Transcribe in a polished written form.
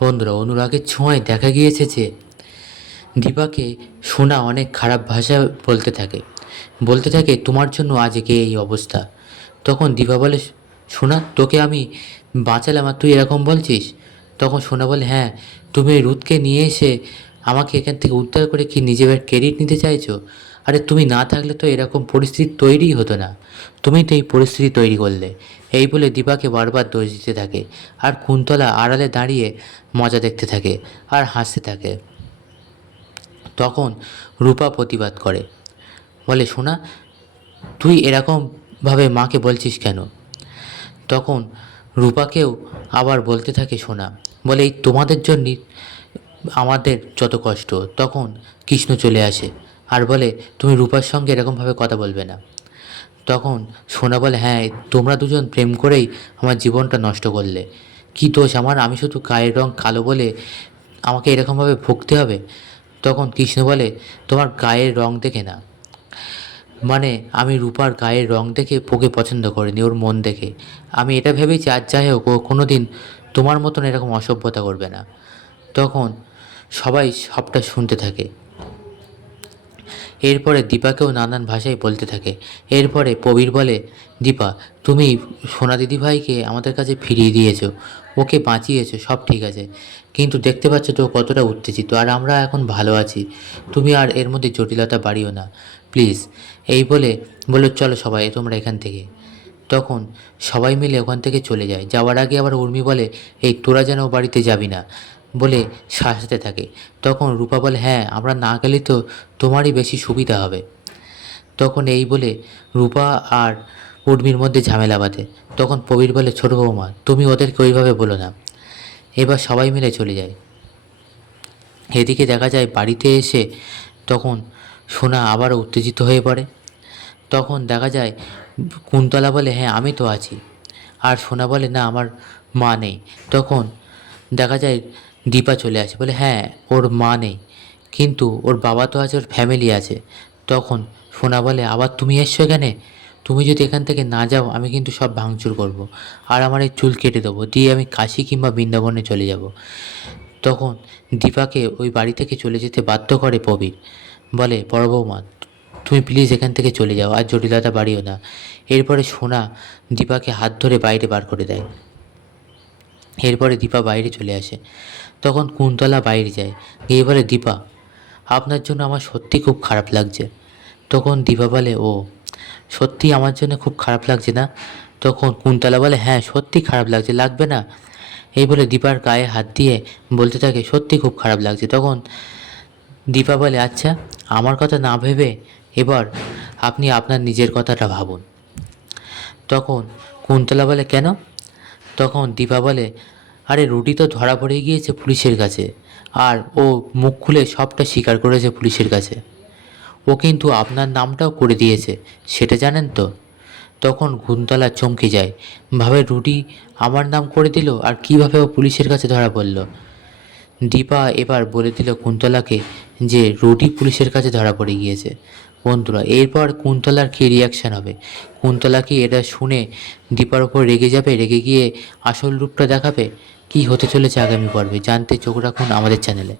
বন্ধুরা, অনুরাগের ছোঁয়ায় দেখা গিয়েছে যে দীপাকে সোনা অনেক খারাপ ভাষা বলতে থাকে তোমার জন্য আজকে এই অবস্থা। তখন দীপা বলে, সোনা তোকে আমি বাঁচালাম আর তুই এরকম বলছিস? তখন সোনা বলে, হ্যাঁ, তুমি ওই রুদকে নিয়ে এসে আমাকে এখান থেকে উদ্ধার করে কি নিজের ক্রেডিট নিতে চাইছো? আরে তুমি না থাকলে তো এরকম পরিস্থিতি তৈরিই হতো না, তুমি তো এই পরিস্থিতি তৈরি করলে। এই বলে দীপাকে বারবার দোষ দিতে থাকে, আর কুন্তলা আড়ালে দাঁড়িয়ে মজা দেখতে থাকে আর হাসতে থাকে। তখন রূপা প্রতিবাদ করে, বলে, সোনা তুই এরকমভাবে মাকে বলছিস কেন? তখন রূপাকেও আবার বলতে থাকে সোনা, বলে, এই তোমাদের জন্যই আমাদের যত কষ্ট। তখন কৃষ্ণ চলে আসে আর বলে, তুমি রূপার সঙ্গে এরকমভাবে কথা বলবে না। তখন সোনা বলে, হ্যাঁ, তোমরা দুজন প্রেম করেই আমার জীবনটা নষ্ট করলে। কী দোষ আমার? আমি শুধু গায়ের রং কালো বলে আমাকে এরকমভাবে ভুগতে হবে? তখন কৃষ্ণ বলে, তোমার গায়ের রং দেখে না, মানে আমি রূপার গায়ের রং দেখে ওকে পছন্দ করিনি, ওর মন দেখে। আমি এটা ভেবেছি আজ যাই হোক ও কোনো দিন তোমার মতন এরকম অসভ্যতা করবে না। তখন সবাই সবটা শুনতে থাকে। এরপরে দীপাকেও নানান ভাষায় বলতে থাকে। এরপরে প্রবীর বলে, দীপা, তুমি সোনা দিদিভাইকে আমাদের কাছে ফিরিয়ে দিয়েছো, ওকে বাঁচিয়েছো, সব ঠিক আছে, কিন্তু দেখতে পাচ্ছ তো ও কতটা উত্তেজিত, আর আমরা এখন ভালো আছি। তুমি আর এর মধ্যে জটিলতা বাড়িও না, প্লিজ। এই বলে বলল, চলো সবাই তোমরা এখান থেকে। তখন সবাই মিলে ওখান থেকে চলে যায়। যাওয়ার আগে আবার উর্মি বলে, এই তোরা যেন ও বাড়িতে যাবি না বলে শাসাতে থাকে। তখন রূপা বলে, হ্যাঁ, আমরা না গেলে তো তোমারই বেশি সুবিধা হবে। তখন এই বলে রূপা আর উর্মির মধ্যে ঝামেলা বাঁধে। তখন প্রবীর বলে, ছোট বৌমা, তুমি ওদেরকে ওইভাবে বলো না। এবার সবাই মিলে চলে যায়। এদিকে দেখা যায় বাড়িতে এসে তখন সোনা আবার উত্তেজিত হয়ে পড়ে। তখন দেখা যায় কুন্তলা বলে, হ্যাঁ আমি তো আছি। আর সোনা বলে, না আমার মা নেই। তখন দেখা যায় দীপা চলে আসে, বলে, হ্যাঁ ওর মা নেই, কিন্তু ওর বাবা তো আছে, ওর ফ্যামিলি আছে। তখন সোনা বলে, আবার তুমি এসছো এখানে? তুমি যদি এখান থেকে না যাও আমি কিন্তু সব ভাঙচুর করব, আর আমার এই চুল কেটে দেবো, দিয়ে আমি কাশী কিংবা বৃন্দাবনে চলে যাব। তখন দীপাকে ওই বাড়ি থেকে চলে যেতে বাধ্য করে প্রবীর। বলে, বড় বৌমা তুমি প্লিজ এখান থেকে চলে যাও, আর জটিলতা বাড়িও না। এরপরে সোনা দীপাকে হাত ধরে বাইরে বার করে দেয়। এরপরে দীপা বাইরে চলে আসে। তখন কুন্তলা বাইরে যায়, গিয়ে বলে, দীপা, আপনার জন্য আমার সত্যি খুব খারাপ লাগছে। তখন দীপা বলে, ও সত্যি আমার জন্য খুব খারাপ লাগছে না? তখন কুন্তলা বলে, হ্যাঁ সত্যি খারাপ লাগছে, লাগবে না? এই বলে দীপার গায়ে হাত দিয়ে বলতে থাকে, সত্যি খুব খারাপ লাগছে। তখন দীপা বলে, আচ্ছা, আমার কথা না ভেবে এবার আপনি আপনার নিজের কথাটা ভাবুন। তখন কুন্তলা বলে, কেন? তখন দীপা বলে, আরে রুটি তো ধরা পড়ে গিয়েছে পুলিশের কাছে, আর ও মুখ খুলে সবটা স্বীকার করেছে পুলিশের কাছে। ও কিন্তু আপনার নামটাও করে দিয়েছে, সেটা জানেন তো? তখন কুন্তলা চমকে যায়, ভাবে রুটি আমার নাম করে দিল, আর কিভাবে ও পুলিশের কাছে ধরা পড়ল। দীপা এবার বলে দিল কুন্তলাকে যে রুটি পুলিশের কাছে ধরা পড়ে গিয়েছে। বন্ধুরা, এরপর কুন্তলার কী রিয়াকশান হবে? কুন্তলা কি এটা শুনে দীপার ওপর রেগে যাবে, রেগে গিয়ে আসল রূপটা দেখাবে? কি হতে চলেছে আগামী পর্বে জানতে চোখ রাখুন আমাদের চ্যানেলে।